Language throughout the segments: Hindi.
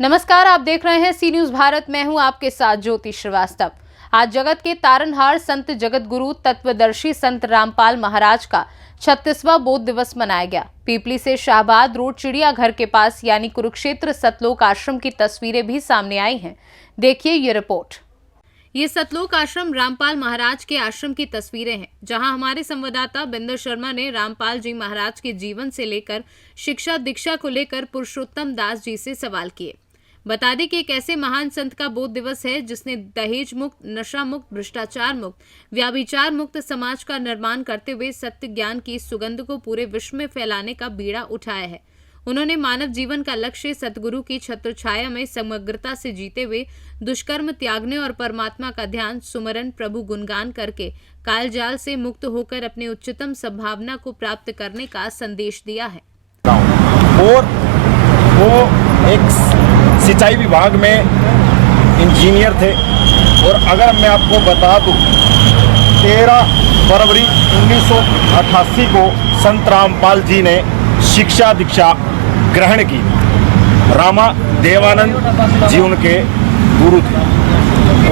नमस्कार, आप देख रहे हैं सी न्यूज भारत। मैं हूं आपके साथ ज्योति श्रीवास्तव। आज जगत के तारनहार संत जगत गुरु तत्वदर्शी संत रामपाल महाराज का 36वां बोध दिवस मनाया गया। पीपली से शाहबाद रोड चिड़ियाघर के पास यानी कुरुक्षेत्र सतलोक आश्रम की तस्वीरें भी सामने आई हैं। देखिए ये रिपोर्ट। ये सतलोक आश्रम रामपाल महाराज के आश्रम की तस्वीरें हैं, जहां हमारे संवाददाता बिंदर शर्मा ने रामपाल जी महाराज के जीवन से लेकर शिक्षा दीक्षा को लेकर पुरुषोत्तम दास जी से सवाल किए। बता दें कि एक ऐसे महान संत का बोध दिवस है जिसने दहेज मुक्त, नशा मुक्त, भ्रष्टाचार मुक्त, व्याभिचार मुक्त समाज का निर्माण करते हुए सत्य ज्ञान की सुगंध को पूरे विश्व में फैलाने का बीड़ा उठाया है। उन्होंने मानव जीवन का लक्ष्य सतगुरु की छत्र छाया में समग्रता से जीते हुए दुष्कर्म त्यागने और परमात्मा का ध्यान, सुमरन, प्रभु गुणगान करके कालजाल से मुक्त होकर अपने उच्चतम संभावना को प्राप्त करने का संदेश दिया है। और वो एक सिंचाई विभाग में इंजीनियर थे। और अगर मैं आपको बता दूं, 13 फरवरी 1988 को संत रामपाल जी ने शिक्षा दीक्षा ग्रहण की। रामा देवानंद जी उनके गुरु थे।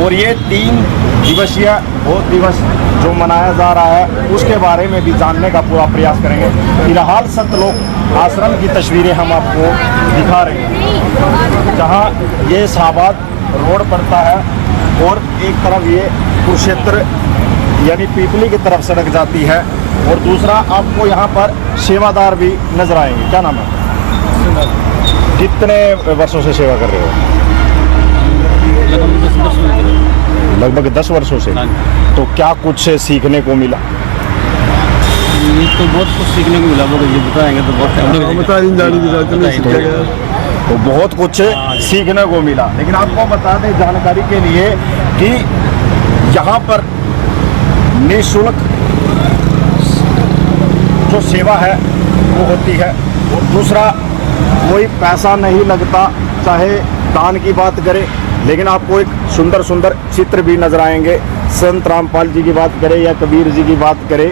और ये 3 दिवसीय बोध दिवस जो मनाया जा रहा है उसके बारे में भी जानने का पूरा प्रयास करेंगे। फिलहाल सतलोक आश्रम की तस्वीरें हम आपको दिखा रहे हैं, जहाँ ये शाहबाद रोड पड़ता है और एक तरफ ये कुरुक्षेत्र यानी पीपली की तरफ सड़क जाती है, और दूसरा आपको यहाँ पर सेवादार भी नजर आएंगे। क्या नाम है? कितने वर्षों से सेवा कर रहे हो? लगभग 10 वर्षों से। तो क्या कुछ सीखने को मिला? तो बहुत कुछ सीखने को मिला, वो ये बताएंगे तो बहुत तो बहुत कुछ सीखने को मिला। लेकिन आपको बता दें जानकारी के लिए कि यहाँ पर निःशुल्क जो सेवा है वो होती है, और दूसरा कोई पैसा नहीं लगता। चाहे दान की बात करें, लेकिन आपको एक सुंदर सुंदर चित्र भी नजर आएंगे। संत रामपाल जी की बात करें या कबीर जी की बात करें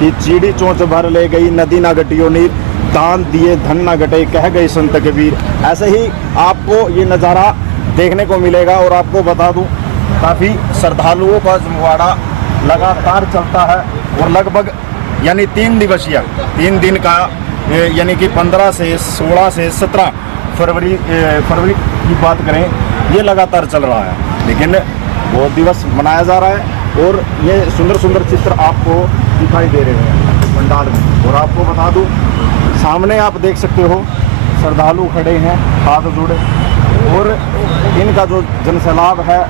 कि चीड़ी चोंच भर ले गई नदी ना घटियो नीर, दान दिए धन ना घटे कह गए संत कबीर। ऐसे ही आपको ये नज़ारा देखने को मिलेगा। और आपको बता दूं, काफ़ी श्रद्धालुओं का जमवाड़ा लगातार चलता है, और लगभग यानी 3 दिवसीय 3 दिन का यानी कि 15 से 16 से 17 फरवरी की बात करें, ये लगातार चल रहा है। लेकिन वो दिवस मनाया जा रहा है, और ये सुंदर सुंदर चित्र आपको दिखाई दे रहे हैं पंडाल में। और आपको बता दूं, सामने आप देख सकते हो श्रद्धालु खड़े हैं हाथ जोड़े, और इनका जो जनसैलाब है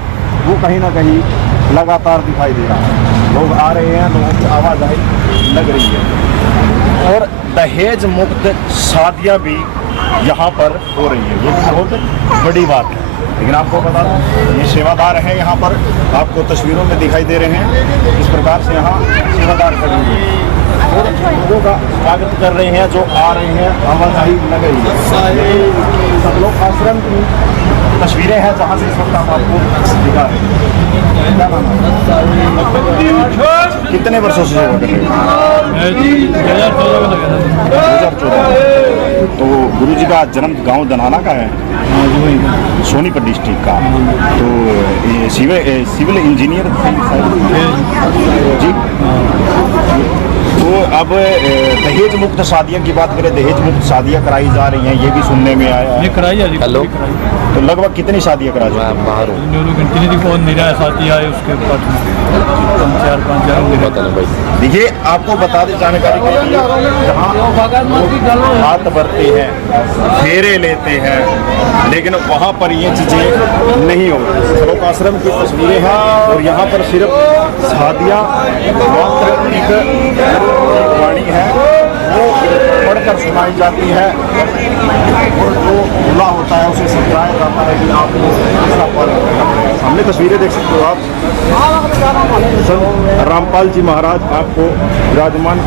वो कहीं ना कहीं लगातार दिखाई दे रहा है। लोग आ रहे हैं, लोगों की आवाजाही लग रही है। और दहेज मुक्त शादियाँ भी यहाँ पर हो रही है, ये बहुत बड़ी बात है। लेकिन आपको बता दें, ये सेवादार हैं यहाँ पर, आपको तस्वीरों में दिखाई दे रहे हैं। इस प्रकार से यहाँ सेवादार खड़े हुए हैं और लोगों का स्वागत कर रहे हैं जो आ रहे हैं, आवाजाही लग रही है। सतलोक आश्रम की तस्वीरें हैं जहाँ से इस वक्त हम आपको दिखा रहे हैं। कितने वर्षों से सेवा कर रहे हैं? 2014। तो गुरु जी का जन्म गांव दनाना का है, सोनीपत डिस्ट्रिक्ट का। तो ये सिविल इंजीनियर जी। तो अब दहेज मुक्त शादियों की बात करें, दहेज मुक्त शादियाँ कराई जा रही हैं, ये भी सुनने में आया है। ये कराई है। हेलो, तो लगभग कितनी शादियाँ करा जाए? बाहर शादी आए उसके बाद 4-5 देखिए, आपको बता दें जानकारी के लिए, जहाँ हाथ भरते हैं, फेरे लेते हैं, लेकिन वहाँ पर ये चीज़ें नहीं होती। सतलोक आश्रम की तस्वीरें हैं, और यहाँ पर सिर्फ शादियाँ मात्र एक वाणी है वो पढ़कर सुनाई जाती है, और जो भूला होता है उसे समझाया जाता है कि आप इसका पालन करें। सामने तस्वीरें देख सकते हो आप, संत रामपाल जी महाराज आपको विराजमान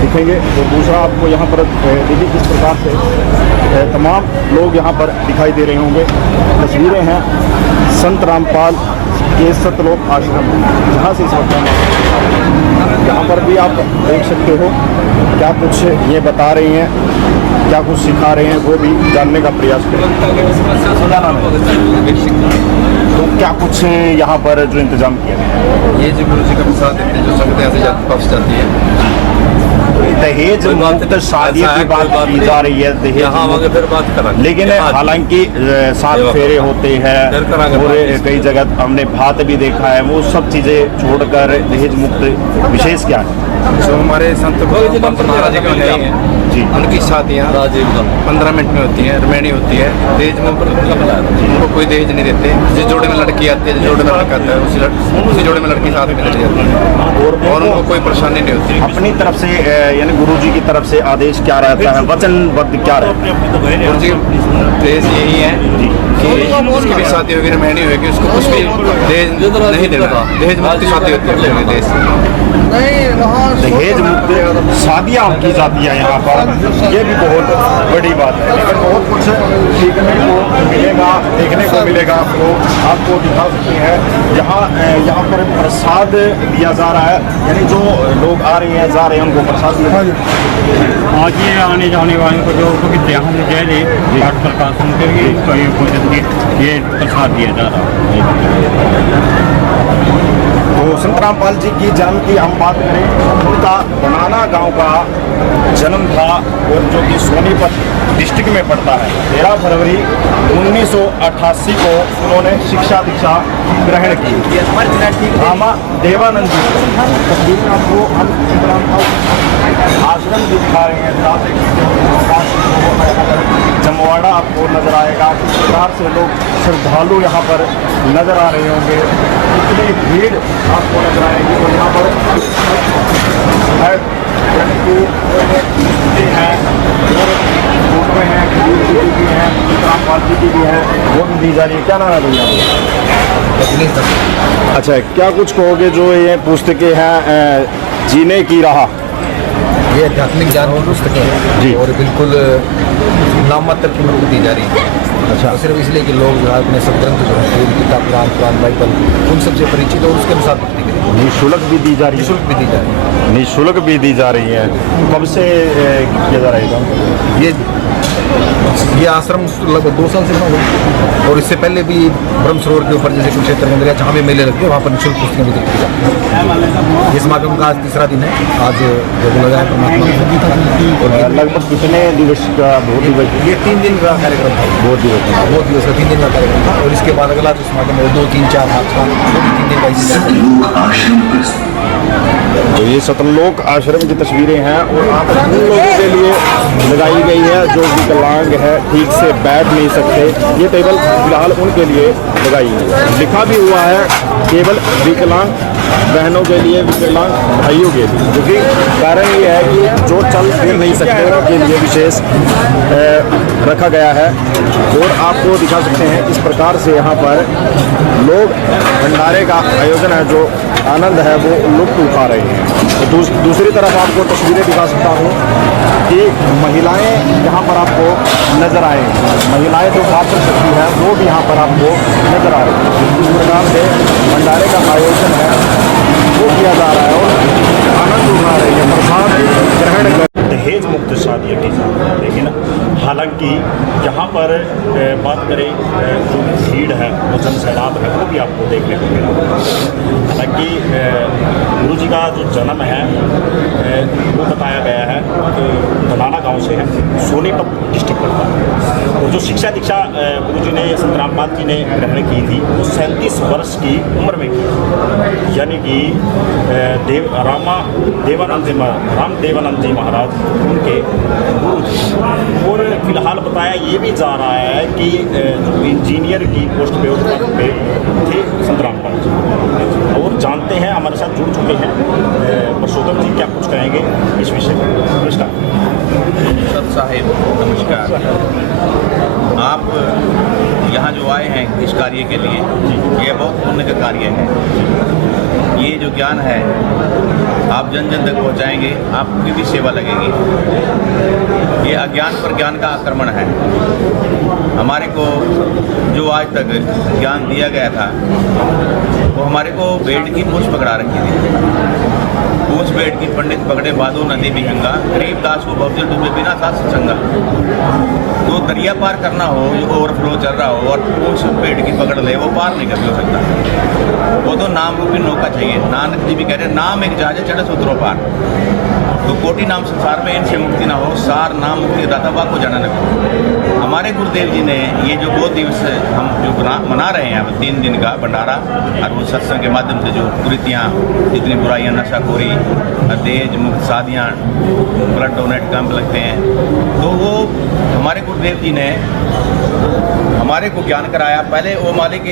दिखेंगे। और दूसरा आपको यहाँ पर देखिए किस प्रकार से तमाम लोग यहाँ पर दिखाई दे रहे होंगे। तस्वीरें हैं संत रामपाल के सतलोक आश्रम, जहाँ से इस वक्त यहाँ पर भी आप देख सकते हो क्या कुछ ये बता रही हैं। क्या कुछ सिखा रहे हैं वो भी जानने का प्रयास करें। तो क्या कुछ यहाँ पर जो इंतजाम किया गया है? ये जो गुरु जी का प्रसाद देते हैं, जो संगत यहाँ से वापस जाती है। दहेज मुक्त शादी की बात की जा रही है, दहेज हाँ, वहाँ फिर बात करेंगे। लेकिन हालांकि 7 फेरे होते हैं और कई जगह हमने भात भी देखा है, वो सब चीजें छोड़कर दहेज मुक्त विशेष क्या है? जो हमारे संत महाराज जी के अनुयायी हैं जी, उनकी शादियाँ 15 मिनट में होती हैं, रमैनी होती है। दहेज में उनको कोई दहेज नहीं देते। जिस जोड़े में लड़की आती है, जिस जोड़े में लड़का आता है, उसी जोड़े में लड़की साथ में चली जाती है और उनको कोई परेशानी नहीं होती। अपनी तरफ से यानी गुरुजी की तरफ से आदेश क्या रहता है, वचनबद्ध क्या रहता है? गुरु जी दहेज यही है कि उसकी भी शादी होगी, रमैनी होगी, उसको कुछ भी दहेज नहीं देना। दहेज मुक्त शादी होती है देश। दहेज मुक्त शादियाँ की जाती है यहाँ पर, ये भी बहुत बड़ी बात है। लेकिन बहुत कुछ सीखने को मिलेगा, देखने को मिलेगा। आपको दिखा सकते हैं यहाँ पर प्रसाद दिया जा रहा है, यानी जो लोग आ रहे हैं जा रहे हैं उनको प्रसाद दिया। आज ये आने जाने वाले को जो यहाँ से जय दे घाट पर का सुन कर तो ये भोजन ये प्रसाद दिया जा रहा है। तो संत रामपाल जी की जन्म की हम बात करें, उनका बनाना गांव का जन्म था और जो कि सोनीपत डिस्ट्रिक्ट में पड़ता है। 13 फरवरी 1988 को उन्होंने शिक्षा दीक्षा ग्रहण की। रामा देवानंद जी तस्वीर में आपको हम आश्रम दिखा रहे हैं। जमवाड़ा आपको नजर आएगा, किस प्रकार से लोग श्रद्धालु यहाँ पर नजर आ रहे होंगे, कितनी भीड़ आपको नजर आएगी। और यहाँ पर है फोटो हैं, खजूर जी की भी हैं, रामपाल जी की भी है, वो भी दी जा रही है। क्या नाम है भैया? अच्छा, क्या कुछ कहोगे जो ये पुस्तकें हैं जीने की राह? ये आध्यात्मिक ज्ञान की पुस्तकें हैं जी, और बिल्कुल नाममात्र कीमत में दी जा रही है। अच्छा, तो सिर्फ इसलिए कि लोग जो है अपने सब ग्रंथ जो है गीता, कुरान, बाइबल उन सबसे परिचित और उसके अनुसार भक्ति करें। निःशुल्क भी दी जा रही है? निःशुल्क भी दी जा रही है। निःशुल्क भी दी जा रही है। कब से किया जा रहा है? ये आश्रम लगभग 2 साल से बना हुआ, और इससे पहले भी ब्रह्म सरोवर के ऊपर जैसे कुरुक्षेत्र मंदिर है जहाँ भी मेले लगते हैं वहाँ पर निःशुल्क पुस्तकें वितरित की जाती है। इस समागम का आज 3रा दिन है। आज जो लगा है परमात्मा और लगभग कितने दिवस का? बहुत दिवस? ये 3 दिन का कार्यक्रम था। बहुत दिवस का 3 दिन का कार्यक्रम था। और इसके बाद अगला जो समागम है 2, 3, 4, 5 का 3 दिन का। तो ये सतलोक आश्रम की तस्वीरें हैं और आप उन लोगों के लिए लगाई गई है जो विकलांग है, ठीक से बैठ नहीं सकते। ये टेबल फिलहाल उनके लिए लगाई है। लिखा भी हुआ है केवल विकलांग बहनों के लिए, विकलांग भाइयों के लिए, क्योंकि कारण ये है कि जो चल फिर नहीं सकते उनके लिए विशेष रखा गया है। और आपको दिखा सकते हैं इस प्रकार से यहाँ पर लोग भंडारे का आयोजन है, जो आनंद है वो लुत्फ उठा रहे हैं। तो दूसरी तरफ आपको तस्वीरें दिखा सकता हूँ कि महिलाएं यहाँ पर आपको नजर आए। महिलाएं जो बात कर सकती है वो भी यहाँ पर आपको नजर आ रही है। इस प्रकार से भंडारे का आयोजन है वो किया जा रहा है और आनंद उठा रहे हैं, प्रसाद ग्रहण कर। दहेज मुक्त शादियाँ की जाती हैं, लेकिन हालांकि यहाँ पर बात करें जो भीड़ है, वो जनसैलाब है, वो भी आपको देखने को मिला। हालांकि गुरु जी का जो जन्म है वो बताया गया है कि बनाना गांव से है, सोनीपत डिस्ट्रिक्ट पड़ता है। और जो शिक्षा दीक्षा गुरु जी ने संत रामपाल जी ने ग्रहण की थी वो 37 वर्ष की उम्र में की, यानी कि राम देवानंद जी महाराज उनके गुरु थे। और फिलहाल बताया ये भी जा रहा है कि जो इंजीनियर की पोस्ट पे थे संत रामपाल जी। और जानते हैं, हमारे साथ जुड़ चुके हैं परशोत्तम जी, क्या कुछ कहेंगे इस विषय में? नमस्कार सत साहिब, नमस्कार। आप यहाँ जो आए हैं इस कार्य के लिए, यह बहुत पुण्य का कार्य है। ये जो ज्ञान है आप जन जन तक पहुँचाएंगे, आपकी भी सेवा लगेगी। ये अज्ञान पर ज्ञान का आक्रमण है। हमारे को जो आज तक ज्ञान दिया गया था वो हमारे को भेड़ की पूंछ पकड़ा रखी थी। पूछ बैठ की पंडित पकड़े बादो नदी बिहंगा, गरीब दास को भवजल डूबे बिना साथ सत्संगा। तो दरिया पार करना हो, जो ओवरफ्लो चल रहा हो और पूछ बैठ की पकड़ ले, वो पार नहीं कभी हो सकता। वो तो नाम रूपी नौका चाहिए। नानक जी भी कह रहे नाम एक जहाज चढ़े सूत्रों पार। तो कोटि नाम संसार में इनसे मुक्ति ना हो, सार नाम मुक्ति दाता बा को जाना न। हमारे गुरुदेव जी ने ये जो 2 दिवस हम जो मना रहे हैं, अब 3 दिन का भंडारा और वो सत्संग के माध्यम से जो कुरीतियाँ, जितनी बुराइयाँ, नशाखोरी, दहेज मुक्त शादियाँ, ब्लड डोनेट कैंप लगते हैं, तो वो हमारे गुरुदेव जी ने हमारे को ज्ञान कराया। पहले वो मालिक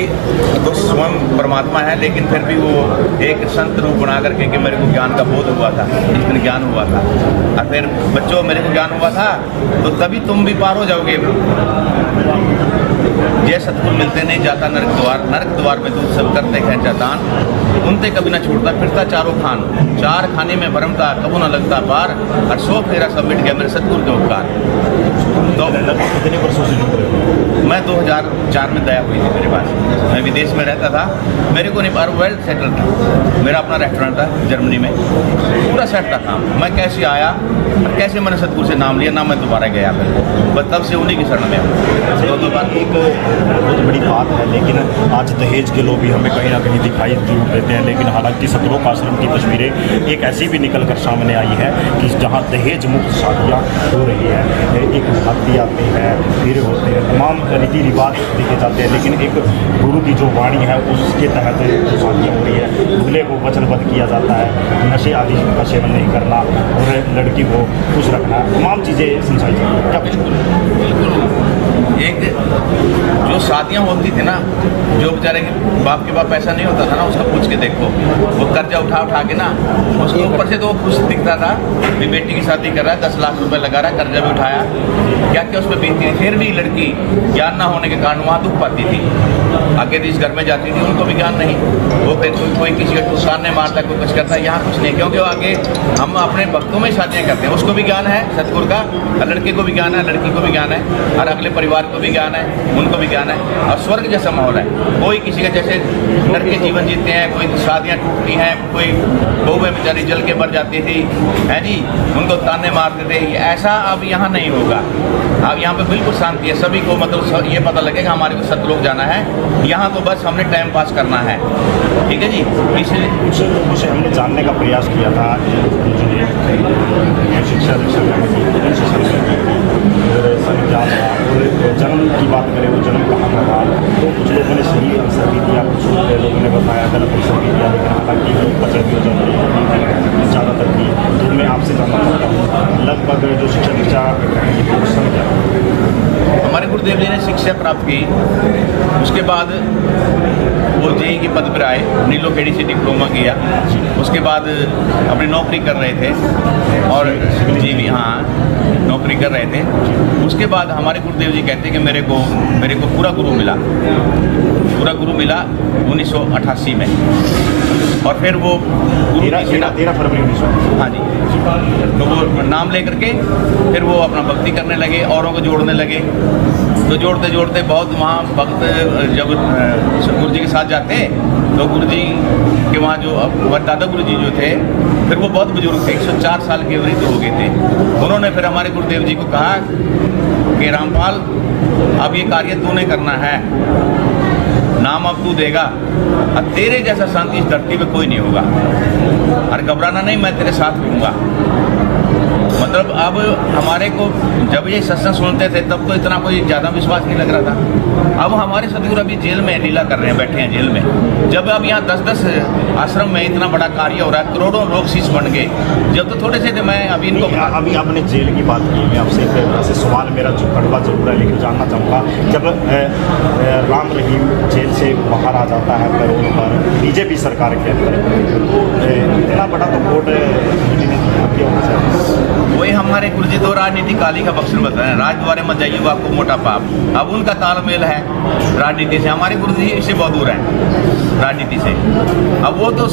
तो स्वयं परमात्मा है, लेकिन फिर भी वो एक संत रूप बना करके कि मेरे को ज्ञान का बोध हुआ था, जिस दिन ज्ञान हुआ था, और फिर बच्चों मेरे को ज्ञान हुआ था, तो तभी तुम भी पार हो जाओगे। ये सतगुरु मिलते नहीं जाता नरक द्वार में दूध सब करते हैं चातान, उनते कभी ना छूटता फिरता चारों खान, 4 खाने में भरमता कबू न लगता पार, और 100 फेरा सब मिट गया मेरे सतगुरु के उपकार। तो कितने वर्षों से जुड़ रहे हो? मैं 2004 में दया हुई थी मेरे पास। मैं विदेश में रहता था, मेरे को नहीं पर वेल सेटल था, मेरा अपना रेस्टोरेंट था जर्मनी में, पूरा सेट था काम। मैं कैसे आया और कैसे मैंने सतगुरु से नाम लिया ना, मैं दोबारा गया फिर, बस तब से उन्हीं की शरण में हूँ। तो बात एक बहुत बड़ी बात है, लेकिन आज दहेज के लोग भी हमें कहीं ना कहीं दिखाई जरूर देते हैं, लेकिन हालांकि सतलोक आश्रम की तस्वीरें एक ऐसी भी निकल कर सामने आई है कि जहाँ दहेज मुक्त शादियाँ हो रही है, एक हाथी आते हैं, फिर होते हैं, तमाम रीति रिवाज देखे जाते हैं, लेकिन एक गुरु की जो वाणी है उसके तहत शादियाँ हो रही है। दूल्हे को वचनबद्ध किया जाता है, नशे आदि का सेवन नहीं करना और लड़की को खुश रखना, तमाम चीज़ें समझाई जाती हैं। क्या कुछ एक जो शादियाँ होती थी ना, जो बेचारे बाप के पास पैसा नहीं होता था ना, उसको पूछ के देखो, वो कर्जा उठा के ना, उसके ऊपर से तो वो खुश दिखता था कि बेटी की शादी कर रहा है, 10 लाख रुपए लगा रहा है, कर्जा भी उठाया, क्या क्या उसमें बीतती थी। फिर भी लड़की ज्ञान ना होने के कारण वहाँ दुख पाती थी। आगे जिस घर में जाती थी उनको भी ज्ञान नहीं, वो कोई किसी का टुसाने मारता है, कोई कुछ करता है, यहाँ कुछ नहीं, क्योंकि वो आगे हम अपने भक्तों में शादियाँ करते हैं। उसको भी ज्ञान है सतगुरु का, लड़के को भी ज्ञान है, लड़की को भी ज्ञान है, और अगले परिवार को भी ज्ञान है, उनको भी ज्ञान है, और स्वर्ग जैसा माहौल है। कोई किसी का जैसे डर के जीवन जीते हैं, कोई शादियाँ टूटती हैं, कोई बहुएं बेचारी जल के मर जाती थी, है जी, उनको ताने मारते थे, ऐसा अब यहाँ नहीं होगा। अब यहाँ पे बिल्कुल शांति है, सभी को मतलब ये पता लगेगा हमारे को सतलोक जाना है, यहाँ तो बस हमने टाइम पास करना है, ठीक है जी। इसलिए कुछ लोगों से हमने जानने का प्रयास किया था, शिक्षा संज्ञान और जन्म की बात करें तो जन्म कहाँ का था, तो कुछ लोगों ने सही आंसर भी दिया, कुछ लोगों ने बताया गलत आंसर भी दिया, लेकिन हालांकि बचत भी हो ज़्यादातर की। तो मैं आपसे जानना चाहता हूँ लगभग जो शिक्षा हमारे गुरुदेव जी ने शिक्षा प्राप्त की, उसके बाद वो जेई की पद पर आए, नीलोखेड़ी से डिप्लोमा किया, उसके बाद अपनी नौकरी कर रहे थे, और जी भी हाँ नौकरी कर रहे थे। उसके बाद हमारे गुरुदेव जी कहते कि मेरे को पूरा गुरु मिला 1988 में, और फिर वो 13 फरवरी 1900, हाँ जी, तो वो नाम ले करके फिर वो अपना भक्ति करने लगे, औरों को जोड़ने लगे। तो जोड़ते जोड़ते बहुत वहाँ भक्त जब गुरु जी के साथ जाते, तो गुरु जी के वहाँ जो दादा गुरु जी जो थे, फिर वो बहुत बुजुर्ग थे, 104 साल के वृद्ध हो गए थे। उन्होंने फिर हमारे गुरुदेव जी को कहा कि रामपाल, अब ये कार्य तूने करना है, नाम अब तू देगा, और तेरे जैसा शांति इस धरती पे कोई नहीं होगा, और घबराना नहीं, मैं तेरे साथ रहूँगा। मतलब अब हमारे को जब ये सत्संग सुनते थे तब तो इतना कोई ज़्यादा विश्वास नहीं लग रहा था। अब हमारे सतगुरु अभी जेल में लीला कर रहे हैं, बैठे हैं जेल में। जब अब यहाँ 10-10 आश्रम में इतना बड़ा कार्य हो रहा है, करोड़ों लोग शीश बन गए, जब तो थोड़े से थे। मैं अभी इनको अभी आपने जेल की बात की, मैं आपसे ऐसे सवाल मेरा जो कड़वा जरूर है, लेकिन जानना चाहूँगा, जब राम रहीम जेल से बाहर आ जाता है पैरोल पर बीजेपी सरकार के अंदर, इतना बड़ा तो कोर्ट वही हम हमारे गुरु जी तो राजनीति काली का बख्शन बता रहे हैं, राजद्वारे मत जाइए वो आपको मोटा पाप। अब उनका तालमेल है राजनीति से, हमारे गुरु जी इससे बहुत दूर हैं राजनीति से। अब वो तो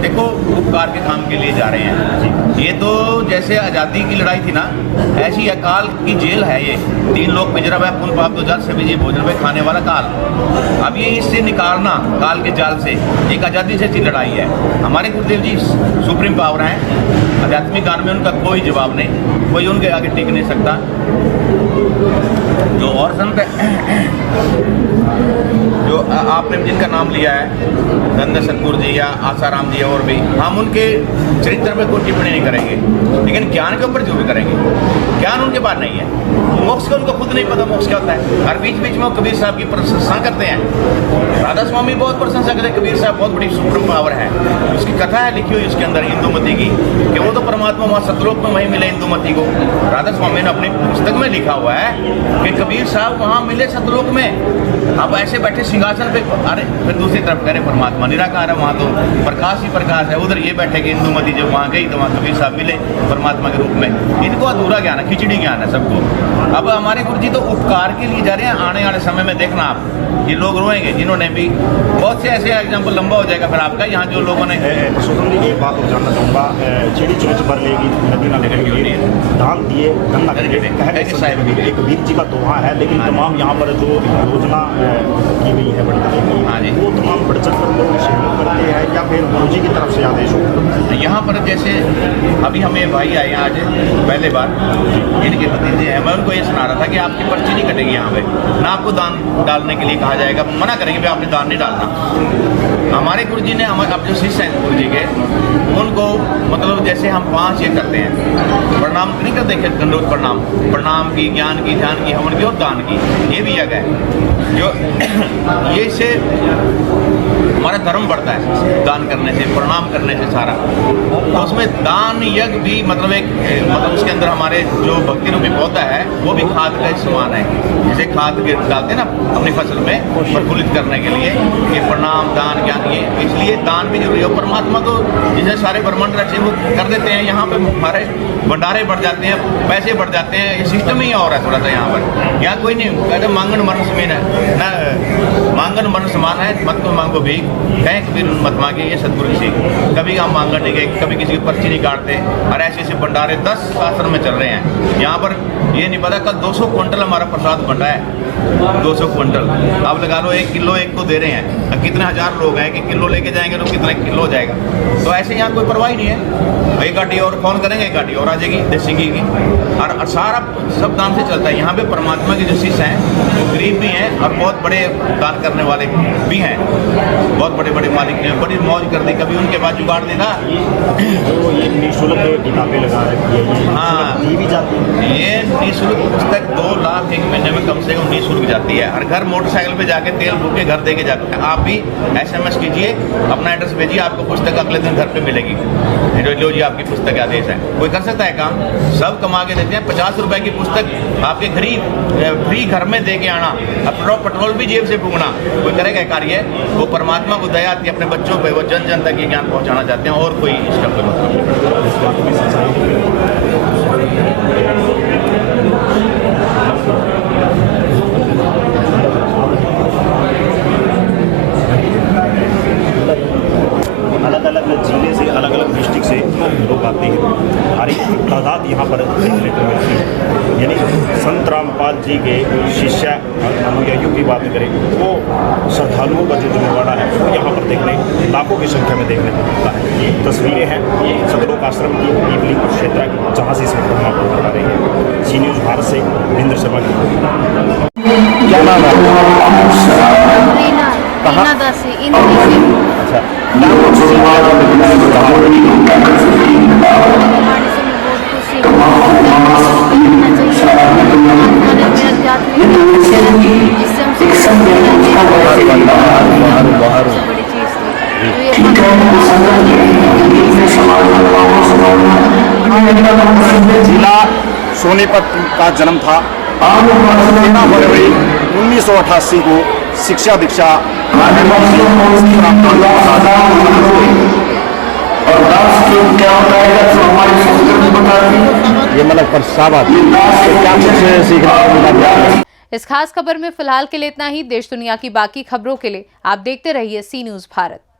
देखो उपकार के काम के लिए जा रहे हैं। ये तो जैसे आज़ादी की लड़ाई थी ना, ऐसी अकाल की जेल है ये। 3 लोग पिंजरा में पुन पाप तो जात सभी जी भोजन में खाने वाला काल। अब ये इससे निकालना काल के जाल से एक आज़ादी से लड़ाई है। हमारे गुरुदेव जी सुप्रीम पावर हैं, आध्यात्मिक गान में उनका कोई जवाब नहीं, कोई उनके आगे टिक नहीं सकता। जो और संत जो आपने जिनका नाम लिया है, नंद सतगुरु जी या आसाराम जी और भी, हम उनके चरित्र में कोई टिप्पणी नहीं करेंगे, लेकिन ज्ञान के ऊपर जो भी करेंगे। ज्ञान उनके पास नहीं है, मोक्ष का उनको खुद नहीं पता मोक्ष क्या होता है। हर बीच बीच में वो कबीर साहब की प्रशंसा करते हैं, राधा स्वामी बहुत प्रशंसा करते हैं, कबीर साहब बहुत बड़ी सुप्रीम पावर है। उसकी कथा है लिखी हुई उसके अंदर इंदुमती की, कि वो तो परमात्मा वहाँ सतलोक में वहीं मिले इंदुमती को। राधा स्वामी ने अपनी पुस्तक में लिखा हुआ है कि कबीर साहब वहाँ मिले सतलोक में। अब ऐसे बैठे सिंहासन पे, अरे फिर दूसरी तरफ करे परमात्मा निराकार है, वहाँ तो प्रकाश ही प्रकाश है। उधर ये बैठे कि इंदुमती जब वहाँ गई तो वहाँ कबीर साहब मिले परमात्मा के रूप में। इनको अधूरा ज्ञान है, खिचड़ी ज्ञान है सबको। अब हमारे गुरु जी तो उपकार के लिए जा रहे हैं। आने वाले समय में देखना आप, ये लोग रोएंगे जिन्होंने भी बहुत से ऐसे एग्जाम्पल, लंबा हो जाएगा फिर आपका। यहाँ जो लोगों ने स्वतंत्र जी एक बात और जानना चाहूँगा, चिड़ी चोच पर लेगी नदी ना लेकर दान दिए गंगा एक वीर जी का दोहा है, लेकिन तमाम यहाँ पर जो योजना की गई है बड़ी, वो तमाम बढ़ चढ़ कर लोग सहयोग करते हैं या फिर गुरु जी की तरफ से आदेश हो? यहाँ पर जैसे अभी हमें भाई आए आज पहले बार, इनके भतीजे हैं, मैं उनको ये सुना रहा था कि आपकी पर्ची नहीं कटेगी यहाँ पे, ना आपको दान डालने के लिए कहा जाएगा, मना करेंगे भाई आपने दान नहीं डालना। हमारे गुरु जी ने हमारे अपने शिष्य हैं गुरु जी के, उनको मतलब जैसे हम 5 ये करते हैं, प्रणाम नहीं करते, दंडोत प्रणाम, प्रणाम की, ज्ञान की, ध्यान की, हवन की और दान की, ये भी जगह है जो ये इससे हमारा धर्म बढ़ता है, दान करने से, प्रणाम करने से सारा। तो उसमें दान यज्ञ भी मतलब एक मतलब उसके अंदर हमारे जो भक्ति रूपी पौधा है वो भी खाद का समान है। जैसे खाद डालते हैं ना अपनी फसल में प्रफुल्लित करने के लिए, ये प्रणाम, दान, ज्ञान, ये इसलिए दान भी जरूरी है। परमात्मा तो जिसे सारे ब्रह्मांड रचे वो कर देते हैं, यहाँ पे हमारे भंडारे बढ़ जाते हैं, पैसे बढ़ जाते हैं, ये सिस्टम ही और है थोड़ा सा यहाँ पर। यहाँ कोई नहीं कहते मांगन मरण समान है ना, मांगन मरण समान है, मत को मांगो भी, कहें कभी मत मांगे, ये सदगुरु की सीख। कभी हम मांगन नहीं गए, कभी किसी की पर्ची नहीं काटते, और ऐसे ऐसे भंडारे 10 शास्त्र में चल रहे हैं। यहाँ पर ये नहीं पता कल 200 क्विंटल हमारा प्रसाद बंटा है, 200 क्विंटल। अब लगा लो 1 किलो एक को दे रहे हैं, अब कितने हज़ार लोग हैं कि किलो लेके जाएंगे तो कितना किलो हो जाएगा। तो ऐसे यहाँ कोई परवाही नहीं है, एक गाड़ी और फोन करेंगे, एक गाड़ी और आ जाएगी देसी घी की, और सारा सब दान से चलता है। यहाँ पे परमात्मा के जो शिष्य हैं वो गरीब भी हैं और बहुत बड़े दान करने वाले भी हैं, बहुत बड़े बड़े मालिक ने बड़ी मौज कर दी, कभी उनके बाद जुगाड़ देगा। तो ये निःशुल्क किताबें लगा रखी है, हाँ, दी भी जाती है। ये निःशुल्क पुस्तक 2 लाख एक महीने में कम से कम निःशुल्क जाती है। हर घर मोटरसाइकिल पे जाके तेल फूक के घर दे के जाते हैं। आप भी SMS कीजिए, अपना एड्रेस भेजिए, आपको पुस्तक अगले दिन घर पे मिलेगी। लो जी आपकी पुस्तक आदेश है। कोई कर सकता है काम, सब कमा के देते हैं। 50 रुपए की पुस्तक आपके फ्री घर में दे के आना, पेट्रोल भी जेब से फूकना, कोई करेगा कार्य? वो परमात्मा को दया आती है अपने बच्चों पे, वो जन जन तक ये ज्ञान पहुंचाना चाहते हैं, और कोई इसका कोई मतलब अलग अलग जिले से, अलग अलग डिस्ट्रिक्ट से लोग आते हैं, हर एक तादाद यहाँ पर देखने को मिलती है। यानी संत रामपाल जी के शिष्य अनुयायियों की बात करें, वो श्रद्धालुओं का जो जमवाड़ा है वो यहाँ पर देखने लाखों की संख्या में देखने को मिलता है। तस्वीरें हैं सतलोक आश्रम की, पीपली क्षेत्र की, जहाँ से इस वक्त हम आपको बता रहे हैं। सी न्यूज़ भारत से महेंद्र शर्मा की। क्या नाम है? रीना दासी, इंद्री से। अच्छा, हमारे से मैं बहुत खुशी हूँ। करना चाहिए हमारे में आध्यात्मिक जिससे हम सबसे बड़ी चीज़ थी। जिला सोनीपत का जन्म था। 13 फरवरी 1988 को शिक्षा दीक्षा और दास की क्या होता है तो हमारी संस्कृति बताती है। ये मतलब पर शाबाश, तो क्या कुछ सीखने को मिला? इस खास खबर में फिलहाल के लिए इतना ही। देश दुनिया की बाकी खबरों के लिए आप देखते रहिए सी न्यूज़ भारत।